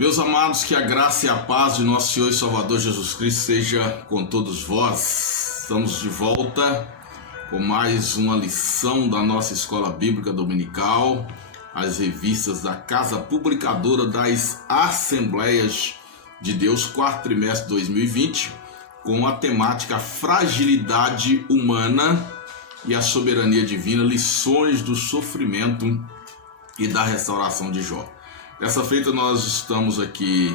Meus amados, que a graça e a paz de nosso Senhor e Salvador Jesus Cristo seja com todos vós. Estamos de volta com mais uma lição da nossa Escola Bíblica Dominical, as revistas da Casa Publicadora das Assembleias de Deus, quarto trimestre de 2020, com a temática Fragilidade Humana e a Soberania Divina, lições do sofrimento e da restauração de Jó. Dessa feita nós estamos aqui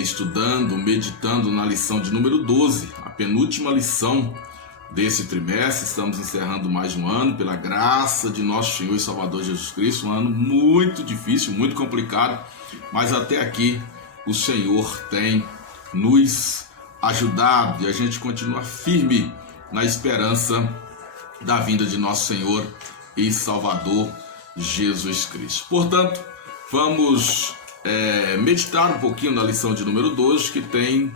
estudando, meditando na lição de número 12, a penúltima lição desse trimestre. Estamos encerrando mais um ano, pela graça de nosso Senhor e Salvador Jesus Cristo, um ano muito difícil, muito complicado, mas até aqui o Senhor tem nos ajudado e a gente continua firme na esperança da vinda de nosso Senhor e Salvador Jesus Cristo. Portanto, vamos meditar um pouquinho na lição de número 12, que tem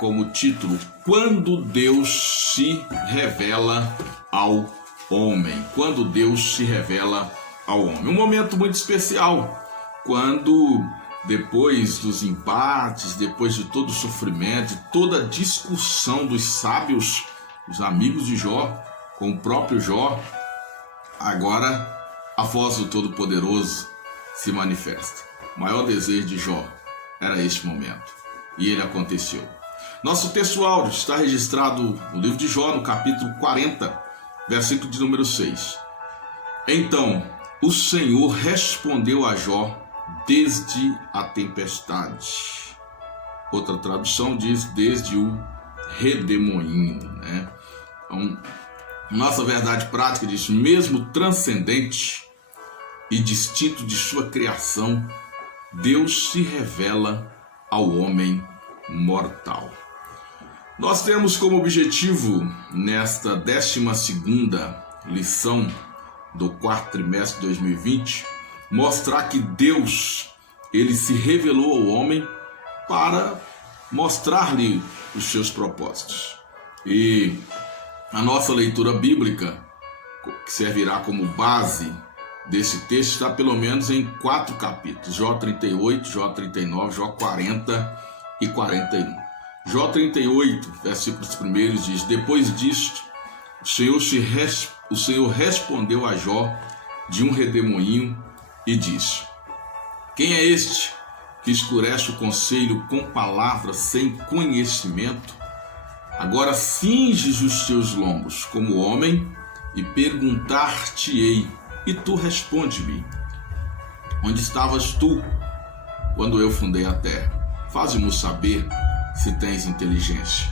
como título Quando Deus se revela ao homem. Quando Deus se revela ao homem. Um momento muito especial, quando depois dos empates, depois de todo o sofrimento, de toda a discussão dos sábios, os amigos de Jó, com o próprio Jó, agora a voz do Todo-Poderoso se manifesta. O maior desejo de Jó era este momento, e ele aconteceu. Nosso texto áudio está registrado no livro de Jó, no capítulo 40, versículo de número 6. Então o Senhor respondeu a Jó desde a tempestade. Outra tradução diz desde o redemoinho, né? Então, nossa verdade prática diz, mesmo transcendente e distinto de sua criação, Deus se revela ao homem mortal. Nós temos como objetivo, nesta 12ª lição do quarto trimestre de 2020, mostrar que Deus, ele se revelou ao homem para mostrar-lhe os seus propósitos. E a nossa leitura bíblica, que servirá como base desse texto, está pelo menos em 4 capítulos: Jó 38, Jó 39, Jó 40 e 41. Jó 38, versículos primeiros diz: Depois disto, o Senhor respondeu a Jó de um redemoinho e disse: Quem é este que escurece o conselho com palavras sem conhecimento? Agora cinges os teus lombos como homem e perguntar-te-ei, e tu responde-me: onde estavas tu quando eu fundei a terra? Faze-mo saber se tens inteligência.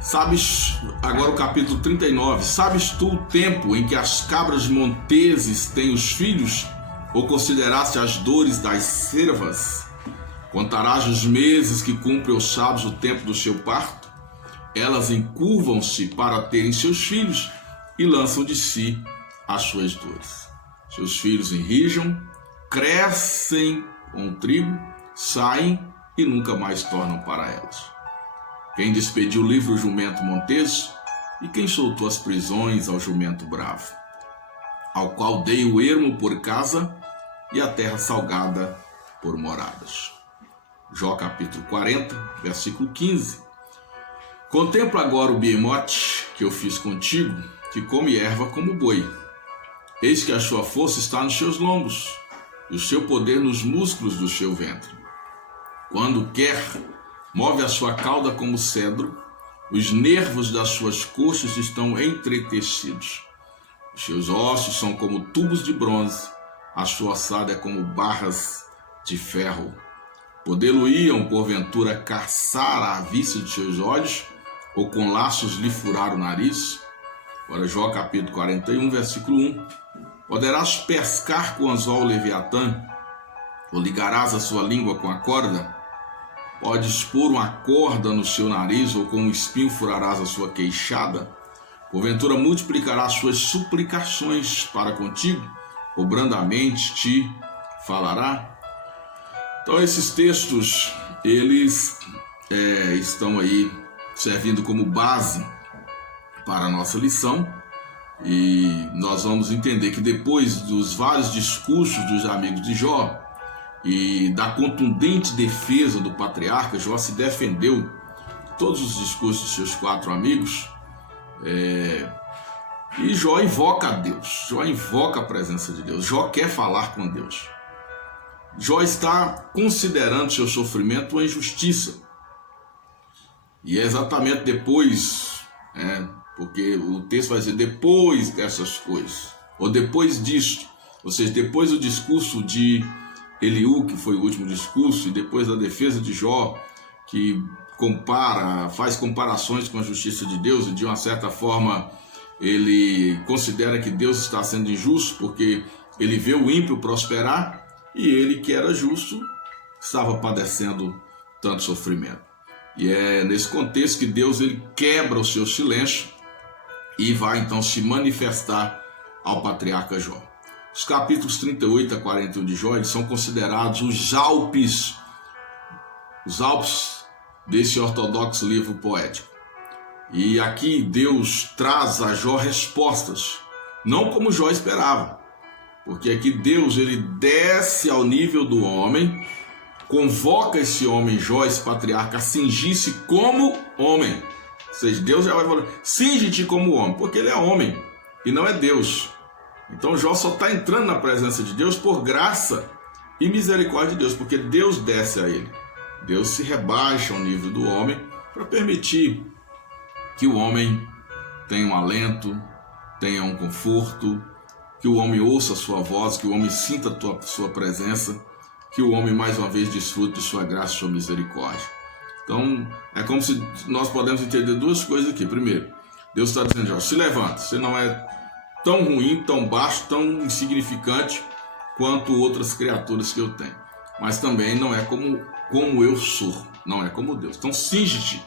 Sabes, agora o capítulo 39, sabes tu o tempo em que as cabras monteses têm os filhos? Ou consideraste as dores das cervas? Contarás os meses que cumprem os sábios o tempo do seu parto? Elas encurvam-se para terem seus filhos e lançam de si as suas dores. Seus filhos enrijam, crescem com o trigo, saem e nunca mais tornam para elas. Quem despediu o livre o jumento monteso? E quem soltou as prisões ao jumento bravo? Ao qual dei o ermo por casa e a terra salgada por moradas. Jó capítulo 40, versículo 15. Contempla agora o biemote que eu fiz contigo, que come erva como boi. Eis que a sua força está nos seus lombos, e o seu poder nos músculos do seu ventre. Quando quer, move a sua cauda como cedro, os nervos das suas coxas estão entretecidos. Os seus ossos são como tubos de bronze, a sua ossada é como barras de ferro. Podê-lo-iam, porventura, caçar à vista de seus olhos, ou com laços lhe furar o nariz? Agora Jó capítulo 41, versículo 1. Poderás pescar com anzol o Leviatã? Ou ligarás a sua língua com a corda? Podes pôr uma corda no seu nariz, ou com um espinho furarás a sua queixada? Porventura multiplicarás suas suplicações para contigo, ou brandamente te falará? Então esses textos, eles estão aí servindo como base para a nossa lição, e nós vamos entender que depois dos vários discursos dos amigos de Jó, e da contundente defesa do patriarca, Jó se defendeu de todos os discursos de seus 4 amigos, e Jó invoca a Deus, Jó invoca a presença de Deus, Jó quer falar com Deus. Jó está considerando seu sofrimento uma injustiça. E é exatamente depois, porque o texto vai dizer depois dessas coisas, ou depois disto, ou seja, depois do discurso de Eliú, que foi o último discurso, e depois da defesa de Jó, que faz comparações com a justiça de Deus, e de uma certa forma ele considera que Deus está sendo injusto, porque ele vê o ímpio prosperar, e ele, que era justo, estava padecendo tanto sofrimento. E é nesse contexto que Deus ele quebra o seu silêncio e vai então se manifestar ao patriarca Jó. Os capítulos 38 a 41 de Jó, eles são considerados os Alpes desse ortodoxo livro poético. E aqui Deus traz a Jó respostas, não como Jó esperava, porque aqui Deus ele desce ao nível do homem, convoca esse homem Jó, esse patriarca, a cingir-se como homem. Ou seja, Deus já vai falar, cinge-te como homem, porque ele é homem e não é Deus. Então Jó só está entrando na presença de Deus por graça e misericórdia de Deus, porque Deus desce a ele. Deus se rebaixa ao nível do homem para permitir que o homem tenha um alento, tenha um conforto, que o homem ouça a sua voz, que o homem sinta a sua presença, que o homem mais uma vez desfrute de sua graça e sua misericórdia. Então, é como se nós podemos entender 2 coisas aqui. Primeiro, Deus está dizendo, ó, se levanta, você não é tão ruim, tão baixo, tão insignificante quanto outras criaturas que eu tenho. Mas também não é como eu sou, não é como Deus. Então, cinge-te,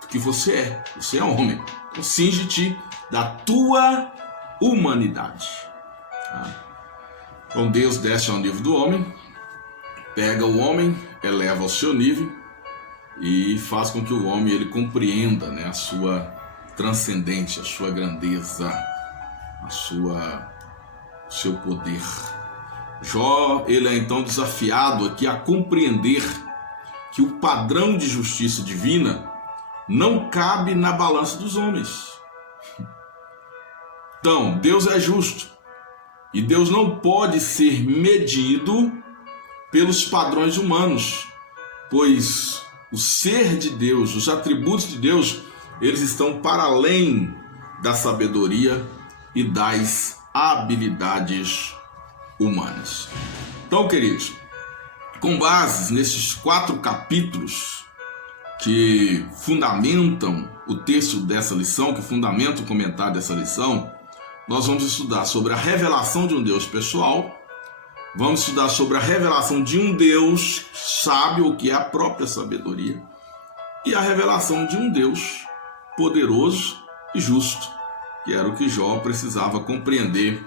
porque você é homem. Então, cinge-te da tua humanidade. Então Deus desce ao nível do homem, pega o homem, eleva ao seu nível e faz com que o homem ele compreenda, a sua transcendência, a sua grandeza, o seu poder. Jó ele é então desafiado aqui a compreender que o padrão de justiça divina não cabe na balança dos homens. Então, Deus é justo. E Deus não pode ser medido pelos padrões humanos, pois o ser de Deus, os atributos de Deus, eles estão para além da sabedoria e das habilidades humanas. Então, queridos, com base nesses 4 capítulos que fundamentam o texto dessa lição, que fundamentam o comentário dessa lição, nós vamos estudar sobre a revelação de um Deus pessoal, vamos estudar sobre a revelação de um Deus sábio, que é a própria sabedoria, e a revelação de um Deus poderoso e justo, que era o que Jó precisava compreender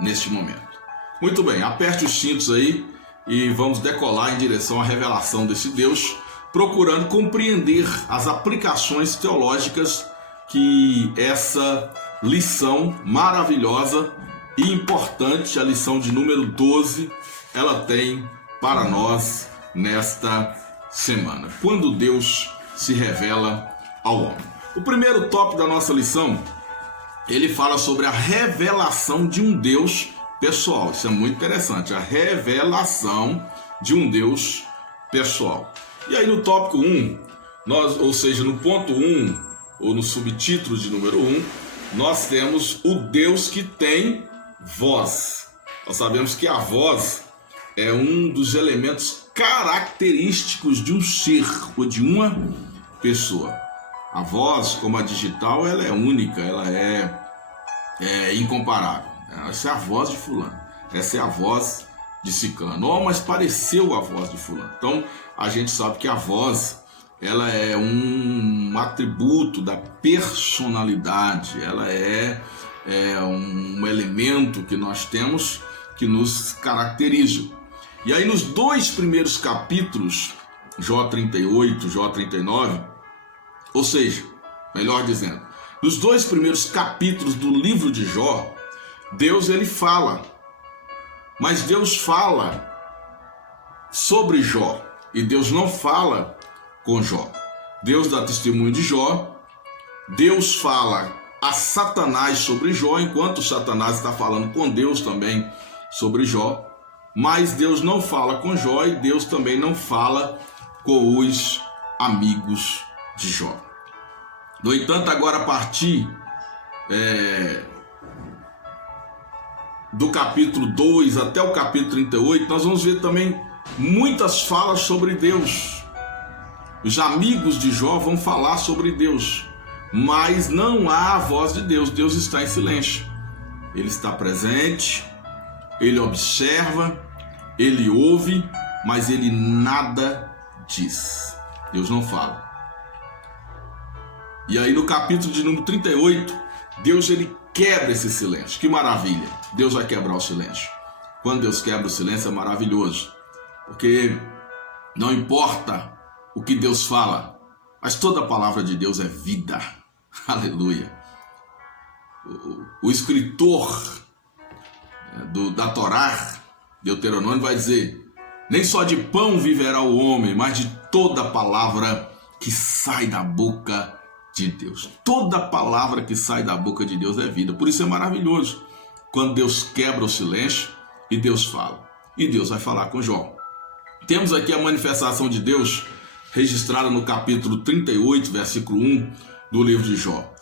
neste momento. Muito bem, aperte os cintos aí e vamos decolar em direção à revelação desse Deus, procurando compreender as aplicações teológicas que essa lição maravilhosa e importante, a lição de número 12, ela tem para nós nesta semana. Quando Deus se revela ao homem. O primeiro tópico da nossa lição, ele fala sobre a revelação de um Deus pessoal. Isso é muito interessante, a revelação de um Deus pessoal. E aí no tópico 1, ou seja, no ponto 1, ou no subtítulo de número 1, nós temos o Deus que tem voz. Nós sabemos que a voz é um dos elementos característicos de um ser ou de uma pessoa. A voz, como a digital, ela é única, ela é incomparável. Essa é a voz de fulano, essa é a voz de ciclano. Oh, mas pareceu a voz de fulano. Então, a gente sabe que a voz ela é um atributo da personalidade, ela é um elemento que nós temos que nos caracteriza. E aí nos 2 primeiros capítulos, Jó 38, Jó 39, ou seja, melhor dizendo, nos 2 primeiros capítulos do livro de Jó, Deus ele fala, mas Deus fala sobre Jó e Deus não fala com Jó. Deus dá testemunho de Jó, Deus fala a Satanás sobre Jó, enquanto Satanás está falando com Deus também sobre Jó, mas Deus não fala com Jó e Deus também não fala com os amigos de Jó. No entanto, agora a partir do capítulo 2 até o capítulo 38, nós vamos ver também muitas falas sobre Deus. Os amigos de Jó vão falar sobre Deus, mas não há a voz de Deus. Deus está em silêncio. Ele está presente, ele observa, ele ouve, mas ele nada diz. Deus não fala. E aí no capítulo de número 38, Deus ele quebra esse silêncio. Que maravilha! Deus vai quebrar o silêncio. Quando Deus quebra o silêncio é maravilhoso, porque não importa o que Deus fala, mas toda a palavra de Deus é vida. Aleluia. O escritor da Torá, Deuteronômio, vai dizer: nem só de pão viverá o homem, mas de toda a palavra que sai da boca de Deus. Toda palavra que sai da boca de Deus é vida. Por isso é maravilhoso quando Deus quebra o silêncio e Deus fala. E Deus vai falar com Jó. Temos aqui a manifestação de Deus registrada no capítulo 38, versículo 1 do livro de Jó.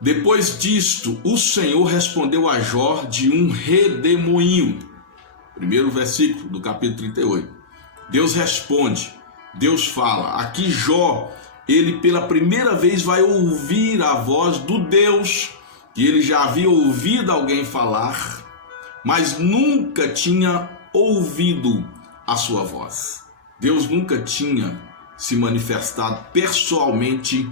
Depois disto, o Senhor respondeu a Jó de um redemoinho. Primeiro versículo do capítulo 38. Deus responde, Deus fala. Aqui Jó, ele pela primeira vez vai ouvir a voz do Deus que ele já havia ouvido alguém falar, mas nunca tinha ouvido a sua voz. Deus nunca tinha se manifestado pessoalmente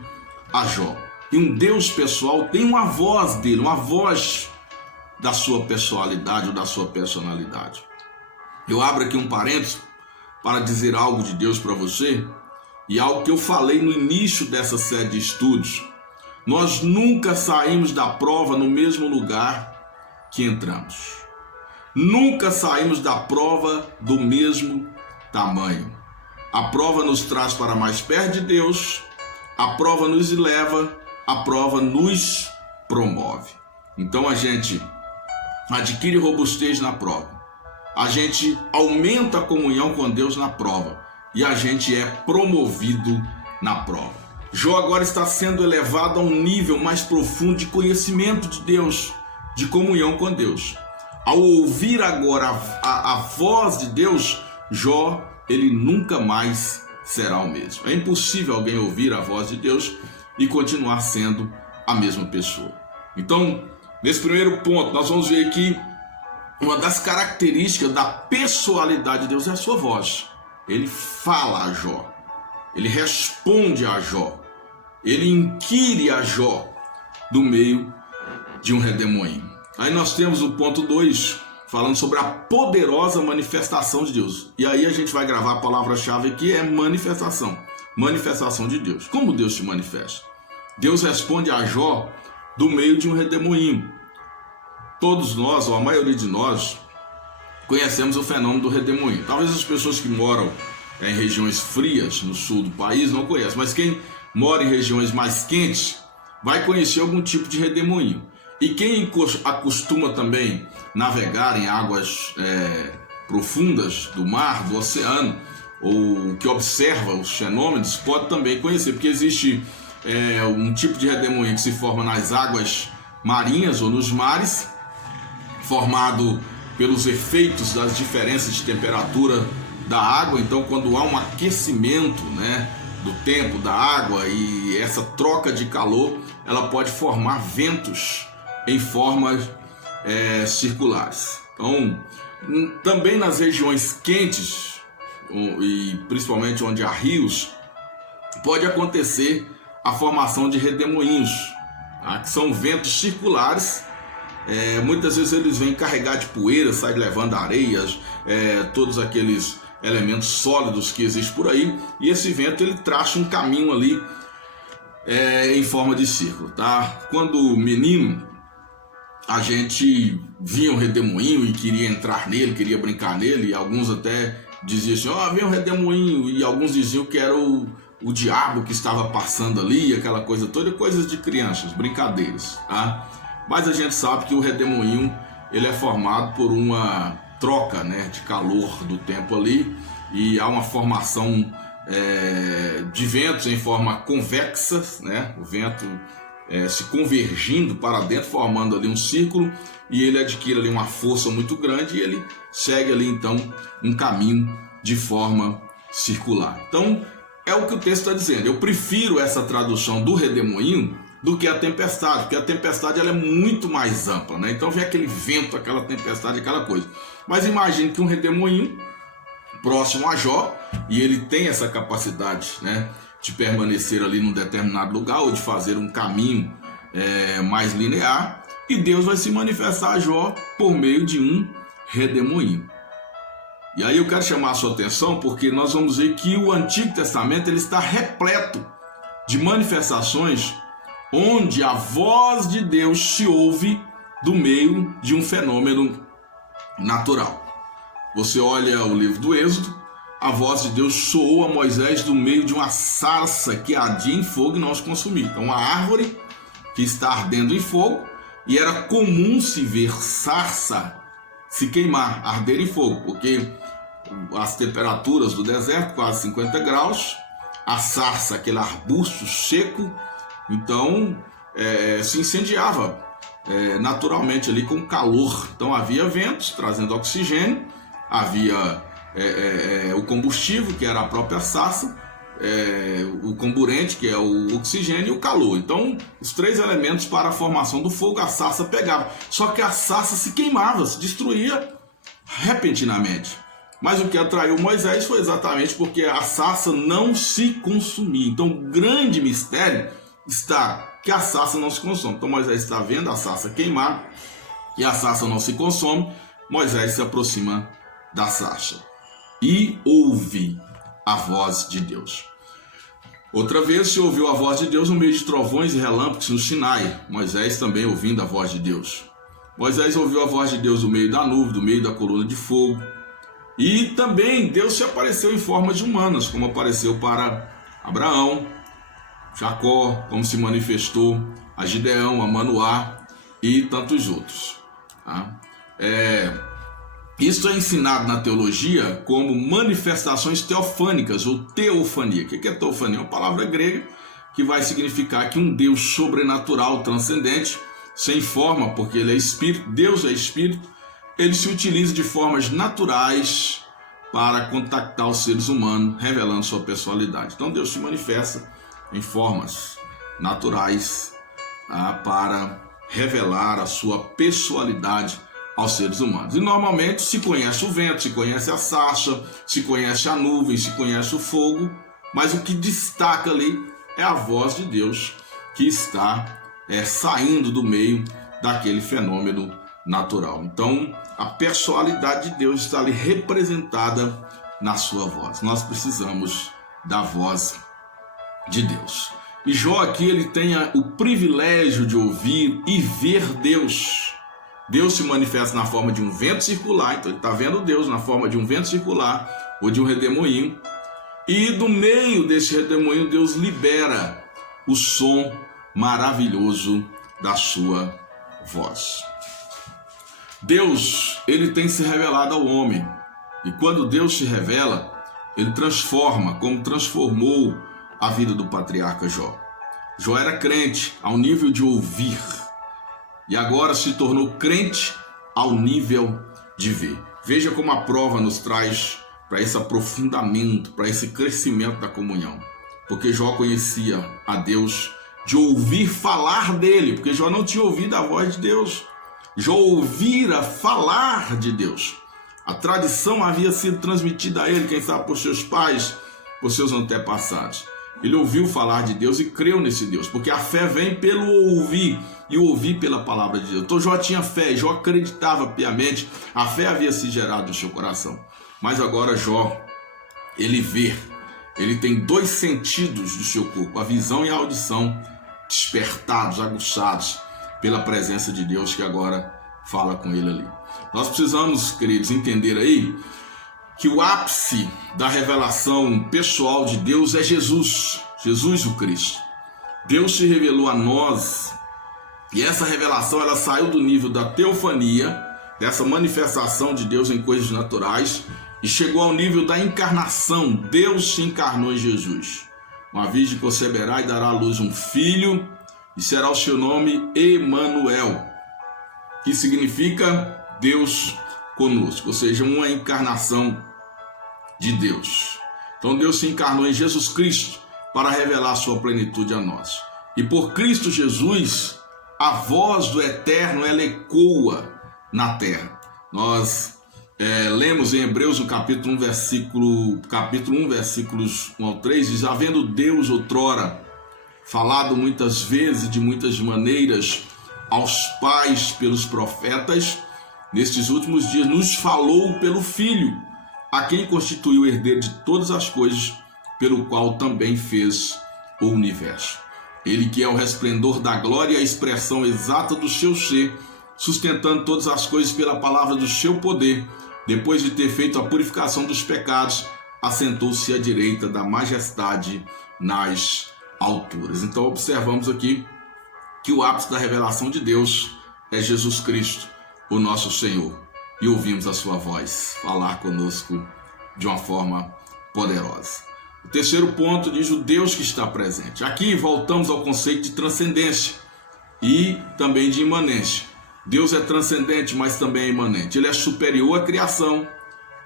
a Jó. E um Deus pessoal tem uma voz dele, uma voz da sua pessoalidade ou da sua personalidade. Eu abro aqui um parênteses para dizer algo de Deus para você, e algo que eu falei no início dessa série de estudos. Nós nunca saímos da prova no mesmo lugar que entramos. Nunca saímos da prova do mesmo tamanho. A prova nos traz para mais perto de Deus, a prova nos eleva, a prova nos promove. Então a gente adquire robustez na prova. A gente aumenta a comunhão com Deus na prova. E a gente é promovido na prova. Jó agora está sendo elevado a um nível mais profundo de conhecimento de Deus, de comunhão com Deus. Ao ouvir agora a voz de Deus, Jó, ele nunca mais será o mesmo. É impossível alguém ouvir a voz de Deus e continuar sendo a mesma pessoa. Então, nesse primeiro ponto, nós vamos ver que uma das características da pessoalidade de Deus é a sua voz. Ele fala a Jó, ele responde a Jó, ele inquire a Jó do meio de um redemoinho. Aí nós temos o ponto 2, falando sobre a poderosa manifestação de Deus. E aí a gente vai gravar a palavra-chave que é manifestação. Manifestação de Deus. Como Deus se manifesta? Deus responde a Jó do meio de um redemoinho. Todos nós, ou a maioria de nós, conhecemos o fenômeno do redemoinho. Talvez as pessoas que moram em regiões frias no sul do país não conheçam, mas quem mora em regiões mais quentes vai conhecer algum tipo de redemoinho. E quem acostuma também navegar em águas profundas do mar, do oceano, ou que observa os fenômenos, pode também conhecer, porque existe um tipo de redemoinho que se forma nas águas marinhas ou nos mares, formado pelos efeitos das diferenças de temperatura da água. Então, quando há um aquecimento, do tempo da água e essa troca de calor, ela pode formar ventos em formas circulares. Então, também nas regiões quentes, e principalmente onde há rios, pode acontecer a formação de redemoinhos, que são ventos circulares. Muitas vezes eles vêm carregar de poeira, saem levando areias, todos aqueles elementos sólidos que existem por aí, e esse vento ele traça um caminho ali em forma de círculo, tá? Quando menino, a gente via um redemoinho e queria entrar nele, queria brincar nele, e alguns até dizia assim, vem um redemoinho, e alguns diziam que era o diabo que estava passando ali, aquela coisa toda, coisas de crianças, brincadeiras, tá? Mas a gente sabe que o redemoinho, ele é formado por uma troca, né, de calor do tempo ali, e há uma formação de ventos em forma convexa, né, o vento se convergindo para dentro, formando ali um círculo, e ele adquire ali uma força muito grande, e ele segue ali então um caminho de forma circular. Então é o que o texto está dizendo. Eu prefiro essa tradução do redemoinho do que a tempestade, porque a tempestade ela é muito mais ampla, né? Então vem aquele vento, aquela tempestade, aquela coisa. Mas imagine que um redemoinho próximo a Jó, e ele tem essa capacidade, né, de permanecer ali num determinado lugar ou de fazer um caminho mais linear, e Deus vai se manifestar a Jó por meio de um redemoinho. E aí eu quero chamar a sua atenção porque nós vamos ver que o Antigo Testamento ele está repleto de manifestações onde a voz de Deus se ouve do meio de um fenômeno natural. Você olha o livro do Êxodo, a voz de Deus soou a Moisés do meio de uma sarça que ardia em fogo e não os consumia. Então, uma árvore que está ardendo em fogo, e era comum se ver sarça se queimar, arder em fogo, porque as temperaturas do deserto, quase 50 graus, a sarça, aquele arbusto seco, então se incendiava naturalmente ali com calor. Então havia ventos trazendo oxigênio, havia o combustível, que era a própria sarça, o comburente, que é o oxigênio, e o calor. Então, os três elementos para a formação do fogo, a sarça pegava. Só que a sarça se queimava, se destruía repentinamente. Mas o que atraiu Moisés foi exatamente porque a sarça não se consumia. Então, o grande mistério está que a sarça não se consome. Então, Moisés está vendo a sarça queimar e a sarça não se consome. Moisés se aproxima da sarça e ouve a voz de Deus. Outra vez se ouviu a voz de Deus no meio de trovões e relâmpagos no Sinai. Moisés também ouvindo a voz de Deus. Moisés ouviu a voz de Deus no meio da nuvem, no meio da coluna de fogo. E também Deus se apareceu em forma de humanos, como apareceu para Abraão, Jacó, como se manifestou a Gideão, a Manoá e tantos outros. Tá? Isso é ensinado na teologia como manifestações teofânicas ou teofania. O que é teofania? É uma palavra grega que vai significar que um Deus sobrenatural, transcendente, sem forma, porque ele é espírito, Deus é espírito, ele se utiliza de formas naturais para contactar os seres humanos, revelando sua personalidade. Então Deus se manifesta em formas naturais para revelar a sua pessoalidade aos seres humanos. E normalmente se conhece o vento, se conhece a sarça, se conhece a nuvem, se conhece o fogo, mas o que destaca ali é a voz de Deus que está saindo do meio daquele fenômeno natural. Então, a personalidade de Deus está ali representada na sua voz. Nós precisamos da voz de Deus. E Jó aqui ele tem o privilégio de ouvir e ver Deus. Deus se manifesta na forma de um vento circular, então ele está vendo Deus na forma de um vento circular ou de um redemoinho. E do meio desse redemoinho Deus libera o som maravilhoso da sua voz. Deus, ele tem se revelado ao homem, e quando Deus se revela, ele transforma, como transformou a vida do patriarca Jó. Jó era crente ao nível de ouvir, e agora se tornou crente ao nível de ver. Veja como a prova nos traz para esse aprofundamento, para esse crescimento da comunhão. Porque Jó conhecia a Deus de ouvir falar dele, porque Jó não tinha ouvido a voz de Deus. Jó ouvira falar de Deus. A tradição havia sido transmitida a ele, quem sabe por seus pais, por seus antepassados. Ele ouviu falar de Deus e creu nesse Deus, porque a fé vem pelo ouvir, e ouvir pela palavra de Deus. Então Jó tinha fé, Jó acreditava piamente, a fé havia se gerado no seu coração. Mas agora Jó, ele vê, ele tem dois sentidos do seu corpo, a visão e a audição, despertados, aguçados pela presença de Deus que agora fala com ele ali. Nós precisamos, queridos, entender aí que o ápice da revelação pessoal de Deus é Jesus o Cristo. Deus se revelou a nós e essa revelação ela saiu do nível da teofania, dessa manifestação de Deus em coisas naturais, e chegou ao nível da encarnação. Deus se encarnou em Jesus. Uma virgem conceberá e dará à luz um filho, e será o seu nome Emanuel, que significa Deus conosco, ou seja, uma encarnação de Deus. Então Deus se encarnou em Jesus Cristo para revelar a sua plenitude a nós. E por Cristo Jesus, a voz do Eterno ela ecoa na terra. Nós lemos em Hebreus no capítulo 1, versículos 1 ao 3, diz: havendo Deus outrora falado muitas vezes, de muitas maneiras, aos pais pelos profetas, nestes últimos dias nos falou pelo Filho, a quem constituiu o herdeiro de todas as coisas, pelo qual também fez o universo. Ele que é o resplendor da glória e a expressão exata do seu ser, sustentando todas as coisas pela palavra do seu poder, depois de ter feito a purificação dos pecados, assentou-se à direita da majestade nas alturas. Então observamos aqui que o ápice da revelação de Deus é Jesus Cristo, o nosso Senhor, e ouvimos a sua voz falar conosco de uma forma poderosa. O terceiro ponto diz o Deus que está presente. Aqui voltamos ao conceito de transcendência e também de imanência. Deus é transcendente, mas também é imanente. Ele é superior à criação,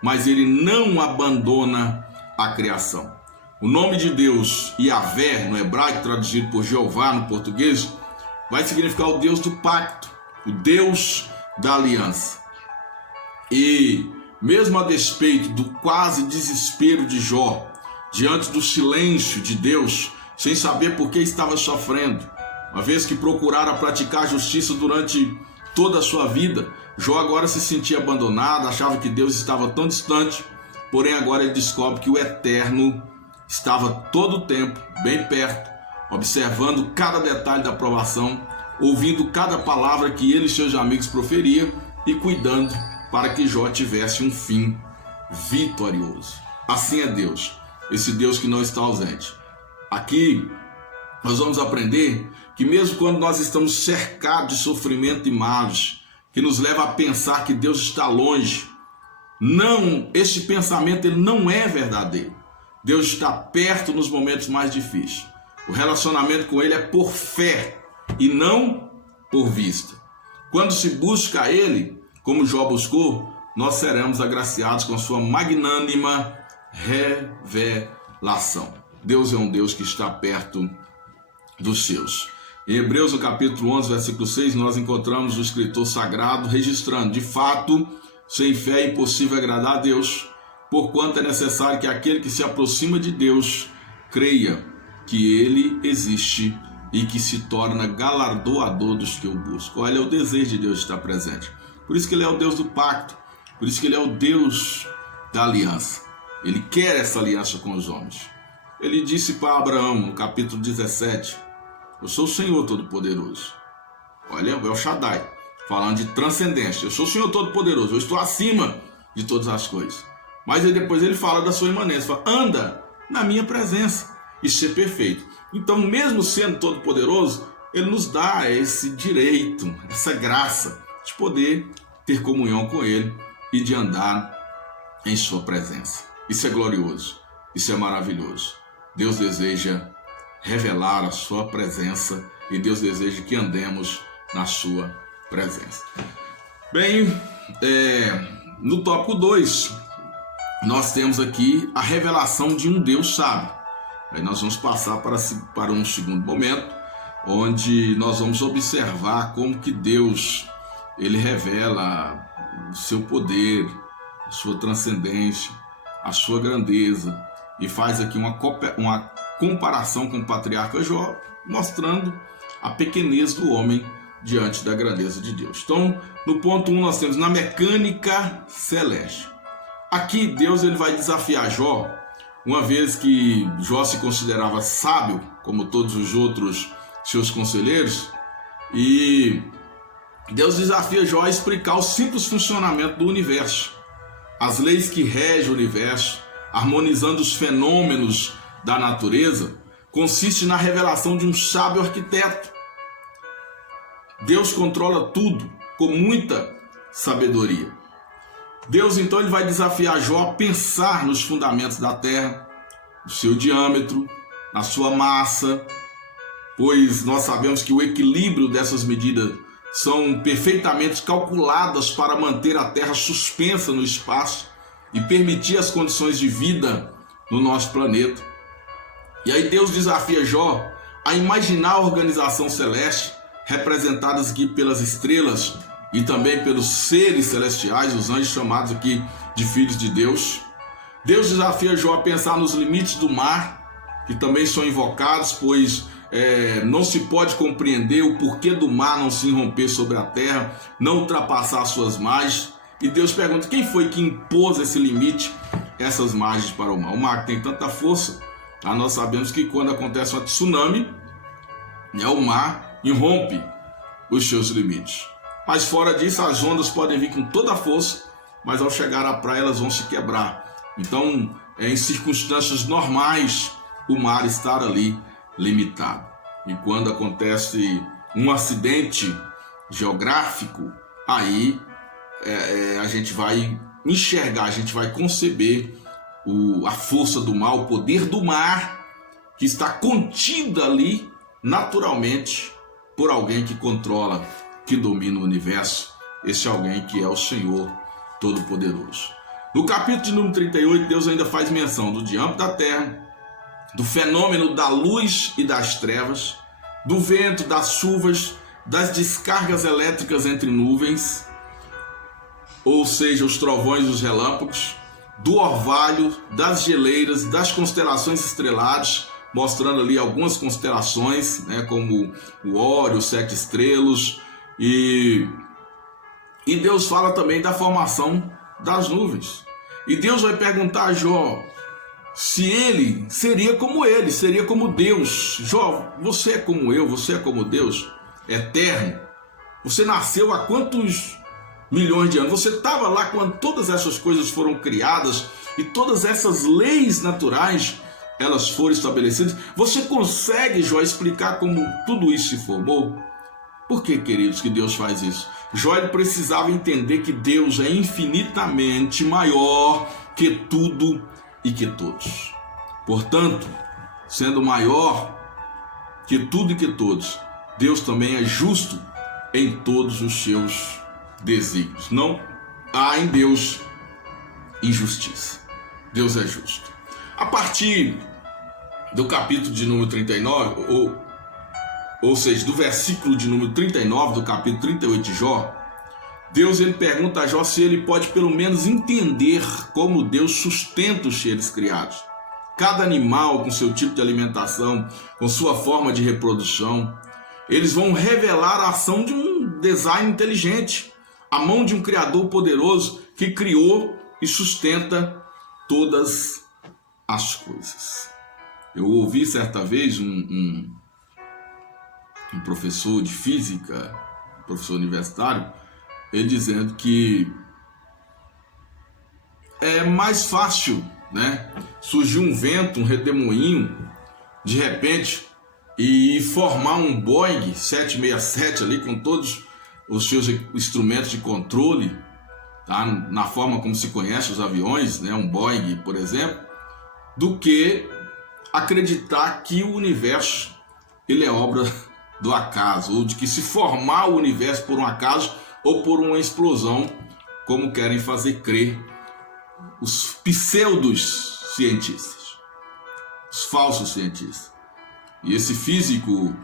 mas ele não abandona a criação. O nome de Deus, Yahvé, no hebraico, traduzido por Jeová no português, vai significar o Deus do pacto, o Deus da aliança. E mesmo a despeito do quase desespero de Jó, diante do silêncio de Deus, sem saber por que estava sofrendo, uma vez que procurara praticar justiça durante toda a sua vida, Jó agora se sentia abandonado, achava que Deus estava tão distante, porém agora ele descobre que o Eterno estava todo o tempo bem perto, observando cada detalhe da provação, ouvindo cada palavra que ele e seus amigos proferiam e cuidando para que Jó tivesse um fim vitorioso. Assim é Deus, esse Deus que não está ausente. Aqui nós vamos aprender que mesmo quando nós estamos cercados de sofrimento e males, que nos leva a pensar que Deus está longe, esse pensamento ele não é verdadeiro. Deus está perto nos momentos mais difíceis. O relacionamento com Ele é por fé e não por vista. Quando se busca Ele, como Jó buscou, nós seremos agraciados com a sua magnânima revelação. Deus é um Deus que está perto dos seus. Em Hebreus, no capítulo 11, versículo 6, nós encontramos o escritor sagrado registrando: de fato, sem fé é impossível agradar a Deus, porquanto é necessário que aquele que se aproxima de Deus creia que Ele existe e que se torna galardoador dos que o buscam. Olha, é o desejo de Deus estar presente. Por isso que Ele é o Deus do pacto, por isso que Ele é o Deus da aliança. Ele quer essa aliança com os homens. Ele disse para Abraão, no capítulo 17, eu sou o Senhor Todo-Poderoso. Olha, é o Shaddai, falando de transcendência. Eu sou o Senhor Todo-Poderoso, eu estou acima de todas as coisas. Mas aí depois ele fala da sua imanência, fala, anda na minha presença e ser perfeito. Então, mesmo sendo todo-poderoso, ele nos dá esse direito, essa graça de poder ter comunhão com ele e de andar em sua presença. Isso é glorioso, isso é maravilhoso. Deus deseja revelar a sua presença e Deus deseja que andemos na sua presença. Bem, no tópico 2, nós temos aqui a revelação de um Deus sábio. Aí nós vamos passar para um segundo momento, onde nós vamos observar como que Deus ele revela o seu poder, a sua transcendência, a sua grandeza, e faz aqui uma comparação com o patriarca Jó, mostrando a pequenez do homem diante da grandeza de Deus. Então, no ponto 1 nós temos na mecânica celeste. Aqui Deus ele vai desafiar Jó, uma vez que Jó se considerava sábio, como todos os outros seus conselheiros, e Deus desafia Jó a explicar o simples funcionamento do universo. as leis que regem o universo, harmonizando os fenômenos da natureza, consiste na revelação de um sábio arquiteto. Deus controla tudo com muita sabedoria. Deus então ele vai desafiar Jó a pensar nos fundamentos da terra, no seu diâmetro, na sua massa, pois nós sabemos que o equilíbrio dessas medidas são perfeitamente calculadas para manter a terra suspensa no espaço e permitir as condições de vida no nosso planeta. E aí Deus desafia Jó a imaginar a organização celeste, representadas aqui pelas estrelas e também pelos seres celestiais, os anjos chamados aqui de filhos de Deus. Deus desafia Jó a pensar nos limites do mar, que também são invocados, pois não se pode compreender o porquê do mar não se irromper sobre a terra, não ultrapassar suas margens. E Deus pergunta: quem foi que impôs esse limite, essas margens para o mar? O mar tem tanta força. Nós sabemos que quando acontece um tsunami, o mar irrompe os seus limites. Mas fora disso, as ondas podem vir com toda a força, mas ao chegar à praia elas vão se quebrar. Então, em circunstâncias normais, o mar está ali limitado. E quando acontece um acidente geográfico, aí a gente vai enxergar, a gente vai conceber a força do mar, o poder do mar, que está contida ali naturalmente por alguém que controla, que domina o universo. Esse alguém que é o Senhor Todo-Poderoso. No capítulo de número 38, Deus ainda faz menção do diâmetro da terra, do fenômeno da luz e das trevas, do vento, das chuvas, das descargas elétricas entre nuvens, ou seja, os trovões e os relâmpagos, do orvalho, das geleiras, das constelações estreladas, mostrando ali algumas constelações, como o Órion, os 7 estrelas, e Deus fala também da formação das nuvens. E Deus vai perguntar a Jó se ele seria como ele, seria como Deus. Jó, você é como eu, você é como Deus, eterno. Você nasceu há quantos milhões de anos? Você estava lá quando todas essas coisas foram criadas e todas essas leis naturais elas foram estabelecidas. Você consegue, Jó, explicar como tudo isso se formou? Por que, queridos, que Deus faz isso? Jó ele precisava entender que Deus é infinitamente maior que tudo e que todos. Portanto, sendo maior que tudo e que todos, Deus também é justo em todos os seus desígnios. Não há em Deus injustiça. Deus é justo. A partir do capítulo de número 39, ou seja, do versículo de número 39 do capítulo 38 de Jó, Deus ele pergunta a Jó se ele pode pelo menos entender como Deus sustenta os seres criados. Cada animal com seu tipo de alimentação, com sua forma de reprodução, eles vão revelar a ação de um design inteligente, a mão de um Criador poderoso que criou e sustenta todas as coisas. Eu ouvi certa vez um professor de física, professor universitário, ele dizendo que é mais fácil, surgir um vento, um redemoinho, de repente, e formar um Boeing 767 ali com todos os seus instrumentos de controle, tá? Na forma como se conhece os aviões, um Boeing, por exemplo, do que acreditar que o universo ele é obra do acaso, ou de que se formar o universo por um acaso ou por uma explosão, como querem fazer crer os pseudos cientistas, os falsos cientistas. E esse físico,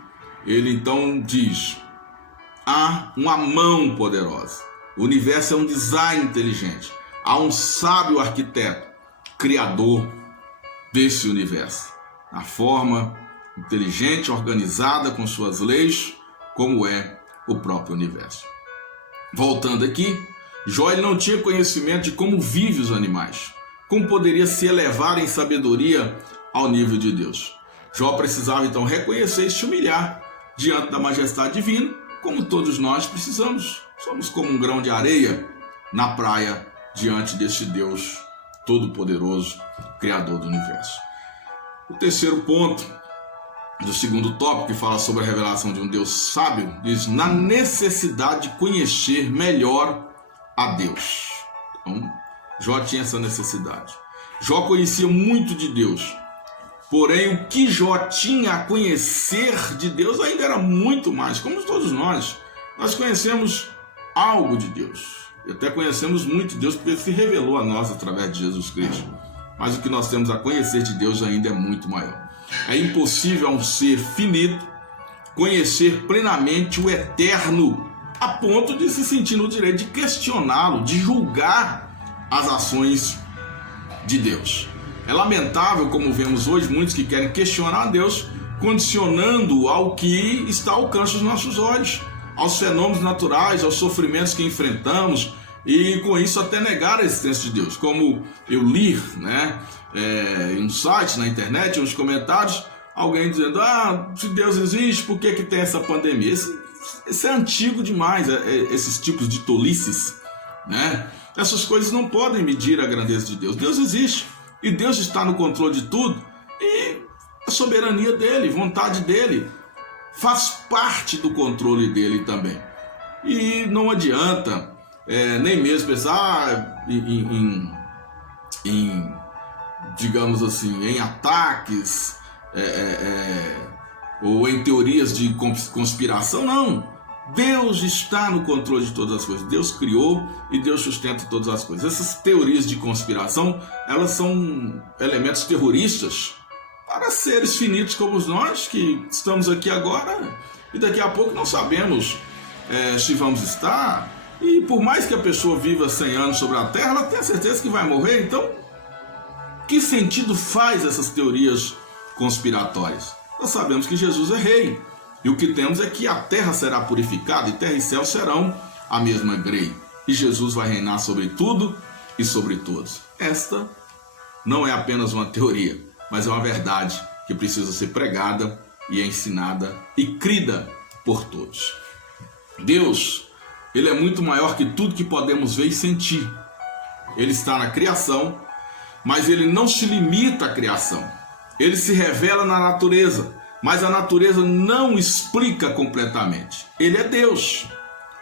ele então diz: há uma mão poderosa, o universo é um design inteligente, há um sábio arquiteto, criador desse universo, a forma inteligente, organizada com suas leis, como é o próprio universo. Voltando aqui, Jó não tinha conhecimento de como vivem os animais, como poderia se elevar em sabedoria ao nível de Deus. Jó precisava então reconhecer e se humilhar diante da majestade divina, como todos nós precisamos. Somos como um grão de areia na praia diante desse Deus todo-poderoso, Criador do universo. O terceiro ponto do segundo tópico, que fala sobre a revelação de um Deus sábio, diz: na necessidade de conhecer melhor a Deus. Então, Jó tinha essa necessidade. Jó conhecia muito de Deus, porém o que Jó tinha a conhecer de Deus ainda era muito mais. Como todos nós conhecemos algo de Deus, e até conhecemos muito de Deus porque Ele se revelou a nós através de Jesus Cristo, mas o que nós temos a conhecer de Deus ainda é muito maior. É impossível a um ser finito conhecer plenamente o eterno, a ponto de se sentir no direito de questioná-lo, de julgar as ações de Deus. É lamentável, como vemos hoje, muitos que querem questionar a Deus, condicionando ao que está ao alcance dos nossos olhos, aos fenômenos naturais, aos sofrimentos que enfrentamos, e com isso até negar a existência de Deus. Como eu li, em um site, na internet, uns comentários, alguém dizendo: se Deus existe, por que tem essa pandemia? Esse é antigo demais, esses tipos de tolices, né? Essas coisas não podem medir a grandeza de Deus. Deus existe, e Deus está no controle de tudo, e a soberania dele, vontade dele, faz parte do controle dele também. E não adianta nem mesmo pensar digamos assim, em ataques ou em teorias de conspiração. Não. Deus está no controle de todas as coisas. Deus criou e Deus sustenta todas as coisas. Essas teorias de conspiração, elas são elementos terroristas para seres finitos como nós, que estamos aqui agora e daqui a pouco não sabemos se vamos estar. E por mais que a pessoa viva 100 anos sobre a Terra, ela tem a certeza que vai morrer. Então, que sentido faz essas teorias conspiratórias? Nós sabemos que Jesus é rei. E o que temos é que a terra será purificada e terra e céu serão a mesma grei. E Jesus vai reinar sobre tudo e sobre todos. Esta não é apenas uma teoria, mas é uma verdade que precisa ser pregada e ensinada e crida por todos. Deus, Ele é muito maior que tudo que podemos ver e sentir. Ele está na criação, mas Ele não se limita à criação. Ele se revela na natureza, mas a natureza não explica completamente. Ele é Deus.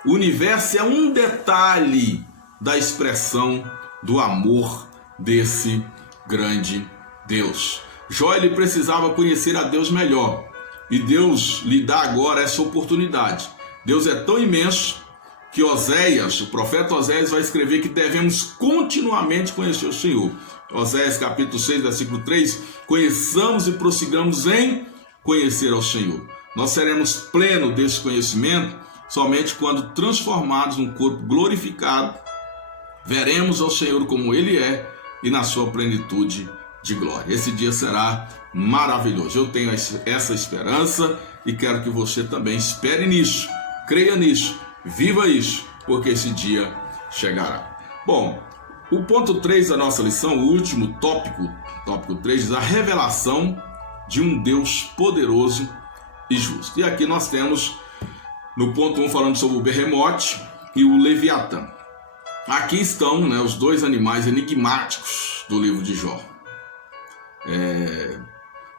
O universo é um detalhe da expressão do amor desse grande Deus. Jó, ele precisava conhecer a Deus melhor, e Deus lhe dá agora essa oportunidade. Deus é tão imenso que Oséias, o profeta Oséias, vai escrever que devemos continuamente conhecer o Senhor. Oséias capítulo 6, versículo 3: conheçamos e prossigamos em conhecer ao Senhor. Nós seremos plenos desse conhecimento somente quando transformados num corpo glorificado, veremos ao Senhor como Ele é e na sua plenitude de glória. Esse dia será maravilhoso. Eu tenho essa esperança e quero que você também espere nisso, creia nisso, viva isso, porque esse dia chegará. Bom, o ponto 3 da nossa lição, o último tópico 3, diz a revelação de um Deus poderoso e justo. E aqui nós temos no ponto 1 falando sobre o Berremote e o Leviatã. Aqui estão os dois animais enigmáticos do livro de Jó.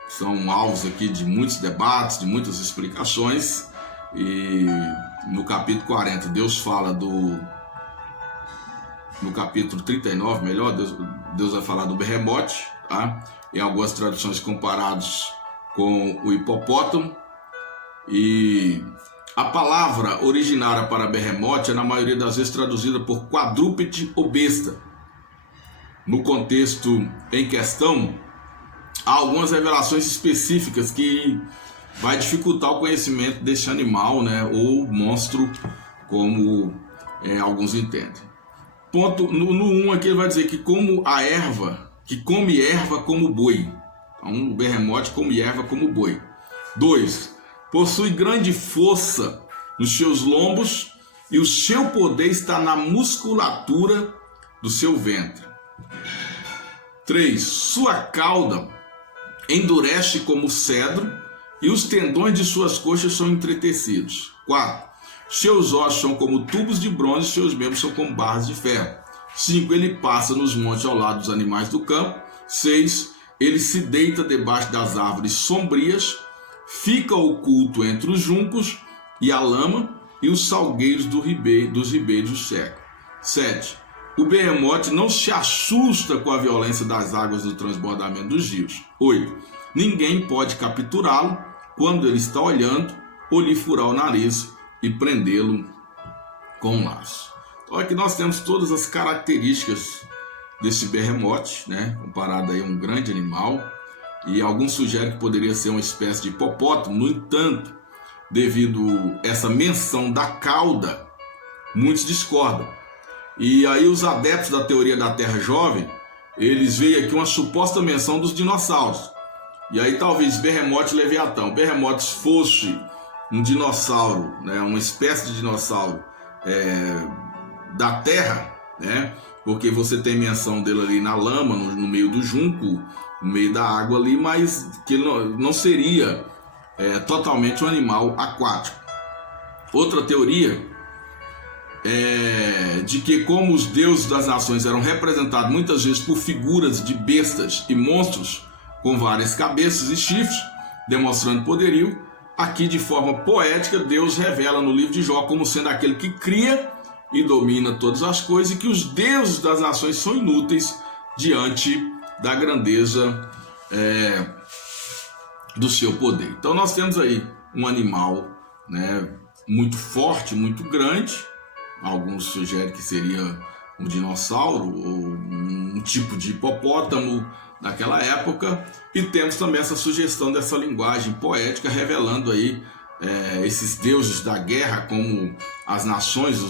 São alvos aqui de muitos debates, de muitas explicações. E no capítulo 40 Deus fala no capítulo 39, melhor, Deus vai falar do Berremote, tá? Em algumas traduções comparados com o hipopótamo. E a palavra originária para Berremote é na maioria das vezes traduzida por quadrúpede ou besta. No contexto em questão, há algumas revelações específicas que vai dificultar o conhecimento desse animal, ou monstro, como alguns entendem. Ponto, no 1 aqui ele vai dizer que come erva como boi. Então, o Berremote come erva como boi. 2. Possui grande força nos seus lombos e o seu poder está na musculatura do seu ventre. 3. Sua cauda endurece como cedro e os tendões de suas coxas são entretecidos. 4. Seus ossos são como tubos de bronze e seus membros são como barras de ferro. 5. Ele passa nos montes ao lado dos animais do campo. 6. Ele se deita debaixo das árvores sombrias, fica oculto entre os juncos e a lama e os salgueiros dos ribeiros o cercam. 7. O behemote não se assusta com a violência das águas do transbordamento dos rios. 8. Ninguém pode capturá-lo quando ele está olhando ou lhe furar o nariz e prendê-lo com um laço. Então aqui nós temos todas as características desse behemote, né? Comparado aí a um grande animal, e alguns sugerem que poderia ser uma espécie de hipopótamo. No entanto, devido a essa menção da cauda, muitos discordam. E aí os adeptos da teoria da Terra Jovem, eles veem aqui uma suposta menção dos dinossauros. E aí talvez Behemoth e Leviatã. Behemoth fosse um dinossauro, né, uma espécie de dinossauro da Terra, né, porque você tem menção dele ali na lama, no meio do junco, no meio da água ali, mas que ele não seria totalmente um animal aquático. Outra teoria de que, como os deuses das nações eram representados muitas vezes por figuras de bestas e monstros com várias cabeças e chifres, demonstrando poderio, aqui de forma poética Deus revela no livro de Jó como sendo aquele que cria e domina todas as coisas, e que os deuses das nações são inúteis diante da grandeza do seu poder. Então nós temos aí um animal, né, muito forte, muito grande. Alguns sugerem que seria um dinossauro ou um tipo de hipopótamo daquela época. E temos também essa sugestão dessa linguagem poética revelando aí esses deuses da guerra, como as nações,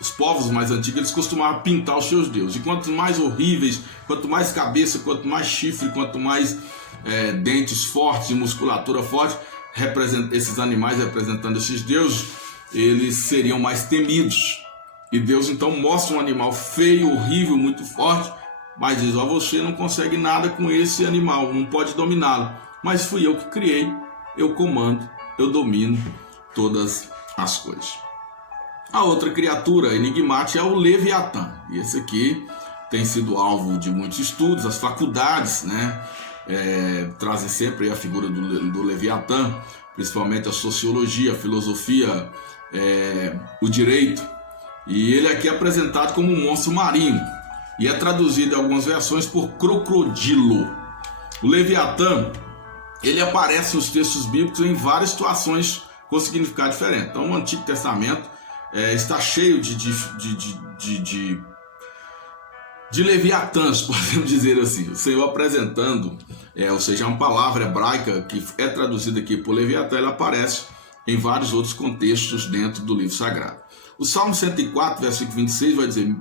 os povos mais antigos, eles costumavam pintar os seus deuses. E quanto mais horríveis, quanto mais cabeça, quanto mais chifre, quanto mais dentes fortes e musculatura forte, esses animais representando esses deuses, eles seriam mais temidos. E Deus então mostra um animal feio, horrível, muito forte, mas diz: você não consegue nada com esse animal, não pode dominá-lo, mas fui eu que criei, eu comando, eu domino todas as coisas. A outra criatura enigmática é o Leviatã, e esse aqui tem sido alvo de muitos estudos. As faculdades, né, trazem sempre a figura do Leviatã, principalmente a sociologia, a filosofia, o direito, e ele aqui é apresentado como um monstro marinho e é traduzido em algumas versões por crocodilo. O Leviatã, ele aparece nos textos bíblicos em várias situações com significado diferente. Então o Antigo Testamento está cheio de leviatãs, podemos dizer assim. O Senhor apresentando, ou seja, uma palavra hebraica que é traduzida aqui por Leviatã, ela aparece em vários outros contextos dentro do livro sagrado. O Salmo 104, versículo 26, vai dizer,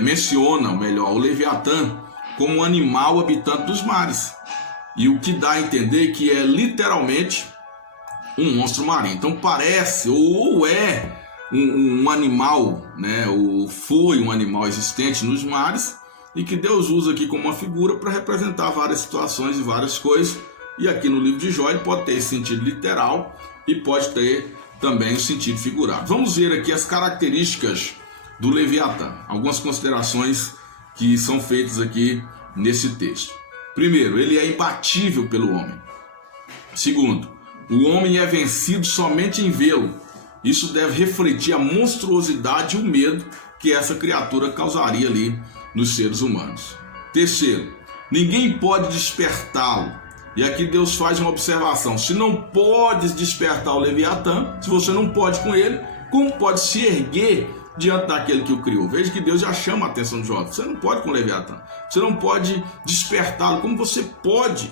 menciona, melhor, o Leviatã como um animal habitante dos mares. E o que dá a entender que é literalmente um monstro marinho. Então parece, ou é um animal, né, ou foi um animal existente nos mares, e que Deus usa aqui como uma figura para representar várias situações e várias coisas. E aqui no livro de Jó ele pode ter esse sentido literal e pode ter também o sentido figurado. Vamos ver aqui as características do Leviatã, algumas considerações que são feitas aqui nesse texto. Primeiro, ele é imbatível pelo homem. Segundo, o homem é vencido somente em vê-lo. Isso deve refletir a monstruosidade e o medo que essa criatura causaria ali nos seres humanos. Terceiro, ninguém pode despertá-lo. E aqui Deus faz uma observação: se não podes despertar o Leviatã, se você não pode com ele, como pode se erguer diante daquele que o criou? Veja que Deus já chama a atenção de Jó. Você não pode com o Leviatã, você não pode despertá-lo, como você pode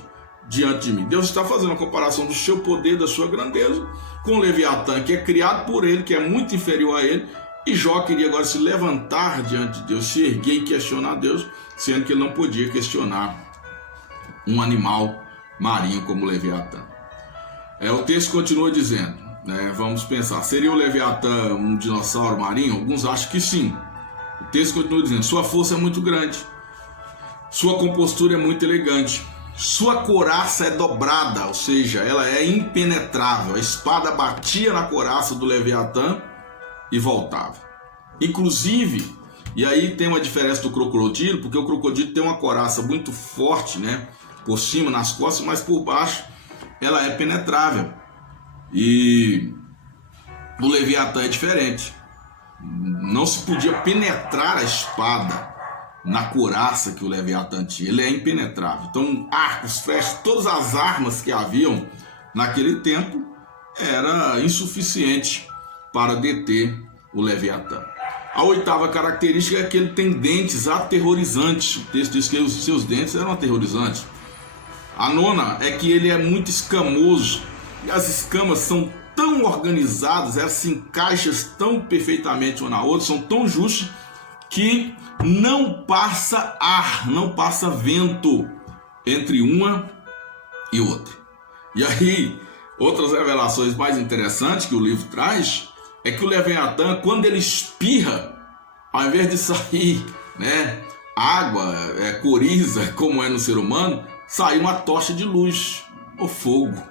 diante de mim? Deus está fazendo uma comparação do seu poder, da sua grandeza, com o Leviatã, que é criado por ele, que é muito inferior a ele. E Jó queria agora se levantar diante de Deus, se erguer e questionar Deus, sendo que ele não podia questionar um animal marinho como o Leviatã. O texto continua dizendo, né, vamos pensar, seria o Leviatã um dinossauro marinho? Alguns acham que sim. O texto continua dizendo, sua força é muito grande, sua compostura é muito elegante, sua couraça é dobrada, ou seja, ela é impenetrável. A espada batia na couraça do Leviatã e voltava. Inclusive, e aí tem uma diferença do crocodilo, porque o crocodilo tem uma coraça muito forte, né, por cima, nas costas, mas por baixo ela é penetrável. E o Leviatã é diferente. Não se podia penetrar a espada na couraça que o Leviatã tinha. Ele é impenetrável. Então, arcos, flechas, todas as armas que haviam naquele tempo era insuficiente para deter o Leviatã. A oitava característica é que ele tem dentes aterrorizantes. O texto diz que os seus dentes eram aterrorizantes. A nona é que ele é muito escamoso e as escamas são tão organizadas, elas se encaixam tão perfeitamente uma na outra, são tão justas que não passa ar, não passa vento entre uma e outra. E aí, outras revelações mais interessantes que o livro traz é que o Leviatã, quando ele espirra, ao invés de sair, né, água, coriza, como é no ser humano, sai uma tocha de luz, ou fogo.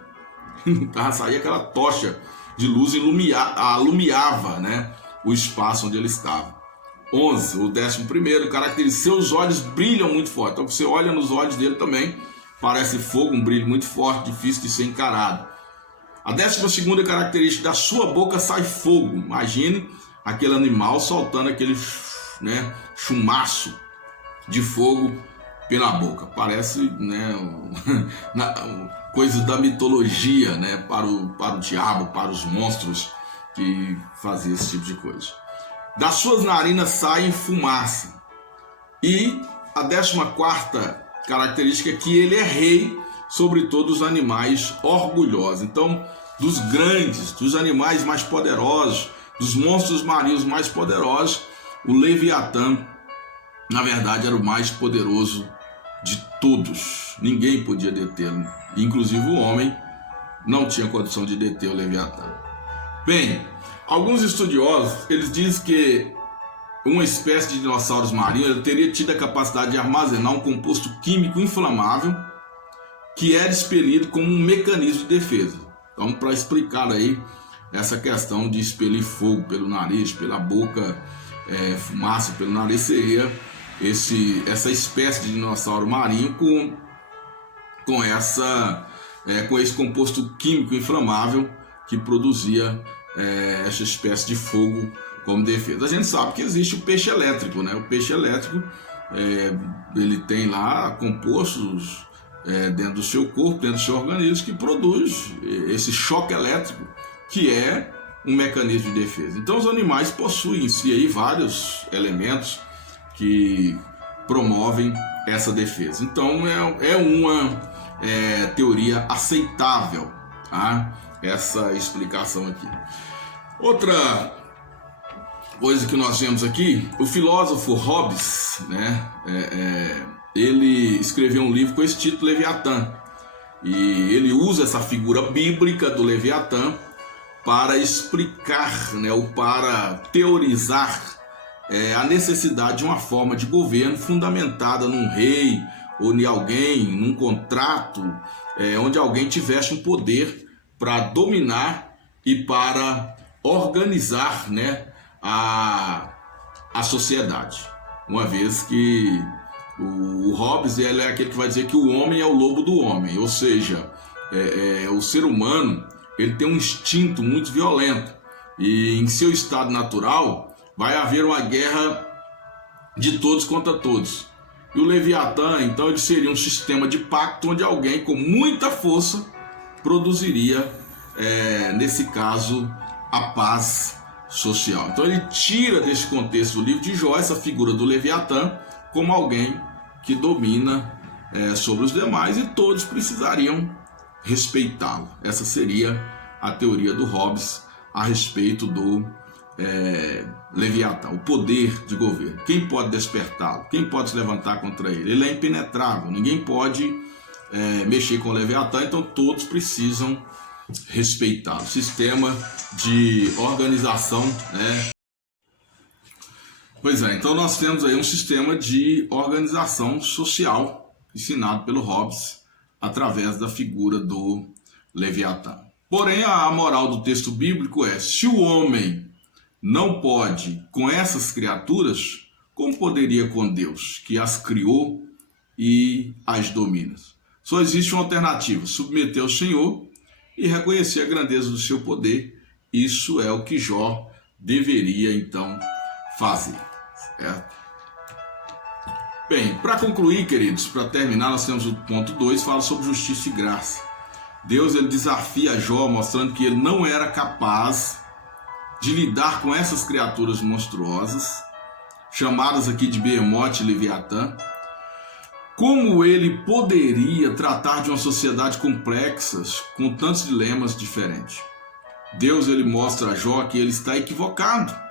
Saía aquela tocha de luz e alumiava, né, o espaço onde ele estava. 11, o 11º, caracteriza, seus olhos brilham muito forte. Então você olha nos olhos dele também, parece fogo, um brilho muito forte, difícil de ser encarado. A 12ª característica, da sua boca sai fogo. Imagine aquele animal soltando aquele, né, chumaço de fogo pela boca. Parece, né, coisas da mitologia, né, para o diabo, para os monstros que faziam esse tipo de coisa. Das suas narinas sai fumaça. E a 14ª característica é que ele é rei sobre todos os animais orgulhosos. Então, dos grandes, dos animais mais poderosos, dos monstros marinhos mais poderosos, o Leviatã, na verdade, era o mais poderoso de todos. Ninguém podia detê-lo. Inclusive o homem não tinha condição de deter o Leviatã. Bem, alguns estudiosos, eles dizem que uma espécie de dinossauros marinhos, ele teria tido a capacidade de armazenar um composto químico inflamável que era expelido como um mecanismo de defesa. Então, para explicar aí essa questão de expelir fogo pelo nariz, pela boca, fumaça pelo nariz, seria essa espécie de dinossauro marinho com esse composto químico inflamável que produzia essa espécie de fogo como defesa. A gente sabe que existe o peixe elétrico, né? O peixe elétrico, ele tem lá compostos dentro do seu corpo, dentro do seu organismo, que produz esse choque elétrico, que é um mecanismo de defesa. Então os animais possuem em si aí vários elementos que promovem essa defesa. Então é uma teoria aceitável, tá? Essa explicação aqui. Outra coisa que nós vemos aqui, o filósofo Hobbes, né, ele escreveu um livro com esse título, Leviatã, e ele usa essa figura bíblica do Leviatã para explicar, né, ou para teorizar a necessidade de uma forma de governo fundamentada num rei ou em alguém, num contrato, onde alguém tivesse um poder para dominar e para organizar, né, a sociedade. Uma vez que o Hobbes, ele é aquele que vai dizer que o homem é o lobo do homem, ou seja, o ser humano, ele tem um instinto muito violento e em seu estado natural vai haver uma guerra de todos contra todos. E o Leviatã, então, ele seria um sistema de pacto onde alguém com muita força produziria, nesse caso, a paz social. Então ele tira desse contexto do livro de Jó essa figura do Leviatã como alguém que domina sobre os demais e todos precisariam respeitá-lo. Essa seria a teoria do Hobbes a respeito do Leviatã, o poder de governo. Quem pode despertá-lo? Quem pode se levantar contra ele? Ele é impenetrável, ninguém pode mexer com o Leviatã, então todos precisam respeitá-lo. Sistema de organização, né? Pois é, então nós temos aí um sistema de organização social ensinado pelo Hobbes através da figura do Leviatã. Porém, a moral do texto bíblico é: se o homem não pode com essas criaturas, como poderia com Deus, que as criou e as domina? Só existe uma alternativa: submeter ao Senhor e reconhecer a grandeza do seu poder. Isso é o que Jó deveria então fazer, certo? Bem, para concluir, queridos, para terminar, nós temos o ponto 2, fala sobre justiça e graça. Deus, ele desafia Jó, mostrando que ele não era capaz de lidar com essas criaturas monstruosas, chamadas aqui de Behemoth e Leviatã. Como ele poderia tratar de uma sociedade complexa, com tantos dilemas diferentes? Deus, ele mostra a Jó que ele está equivocado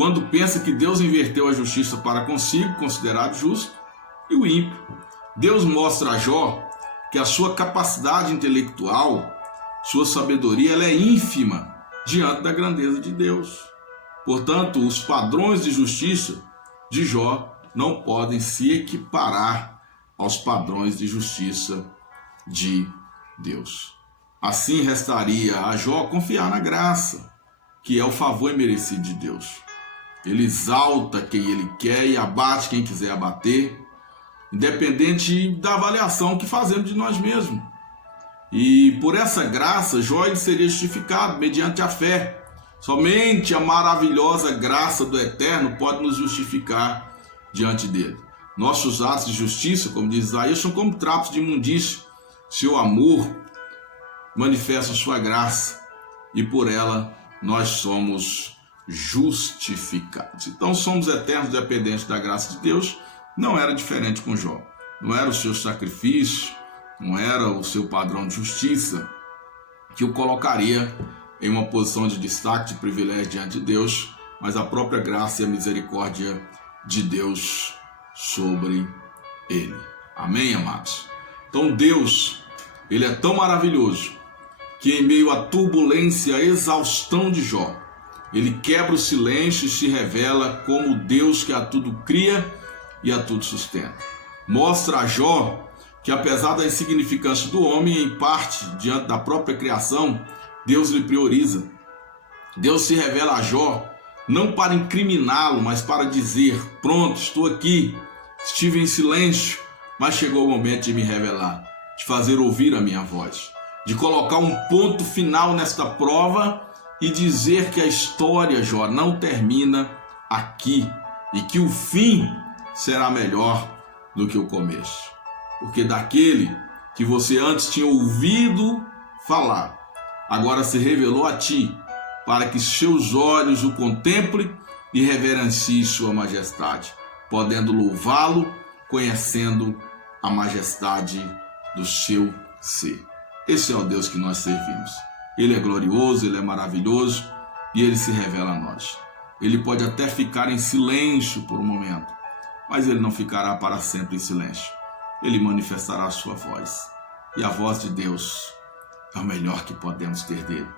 quando pensa que Deus inverteu a justiça para consigo, considerado justo, e o ímpio. Deus mostra a Jó que a sua capacidade intelectual, sua sabedoria, ela é ínfima diante da grandeza de Deus. Portanto, os padrões de justiça de Jó não podem se equiparar aos padrões de justiça de Deus. Assim restaria a Jó confiar na graça, que é o favor imerecido de Deus. Ele exalta quem ele quer e abate quem quiser abater, independente da avaliação que fazemos de nós mesmos. E por essa graça, Jó ele seria justificado mediante a fé. Somente a maravilhosa graça do Eterno pode nos justificar diante dele. Nossos atos de justiça, como diz Isaías, são como trapos de imundícia. Seu amor manifesta sua graça e por ela nós somos justificados. Então somos eternos dependentes da graça de Deus. Não era diferente com Jó. Não era o seu sacrifício, não era o seu padrão de justiça que o colocaria em uma posição de destaque, de privilégio diante de Deus, mas a própria graça e a misericórdia de Deus sobre ele. Amém, amados? Então Deus, ele é tão maravilhoso que em meio à turbulência, à exaustão de Jó, ele quebra o silêncio e se revela como Deus que a tudo cria e a tudo sustenta. Mostra a Jó que apesar da insignificância do homem, em parte, diante da própria criação, Deus lhe prioriza. Deus se revela a Jó não para incriminá-lo, mas para dizer: pronto, estou aqui, estive em silêncio, mas chegou o momento de me revelar, de fazer ouvir a minha voz, de colocar um ponto final nesta prova e dizer que a história, Jó, não termina aqui e que o fim será melhor do que o começo. Porque daquele que você antes tinha ouvido falar, agora se revelou a ti, para que seus olhos o contemplem e reverenciem sua majestade, podendo louvá-lo, conhecendo a majestade do seu ser. Esse é o Deus que nós servimos. Ele é glorioso, ele é maravilhoso e ele se revela a nós. Ele pode até ficar em silêncio por um momento, mas ele não ficará para sempre em silêncio. Ele manifestará a sua voz. E a voz de Deus é o melhor que podemos ter dele,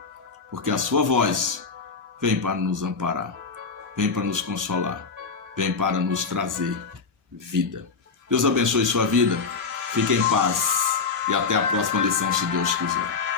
porque a sua voz vem para nos amparar, vem para nos consolar, vem para nos trazer vida. Deus abençoe sua vida, fique em paz e até a próxima lição, se Deus quiser.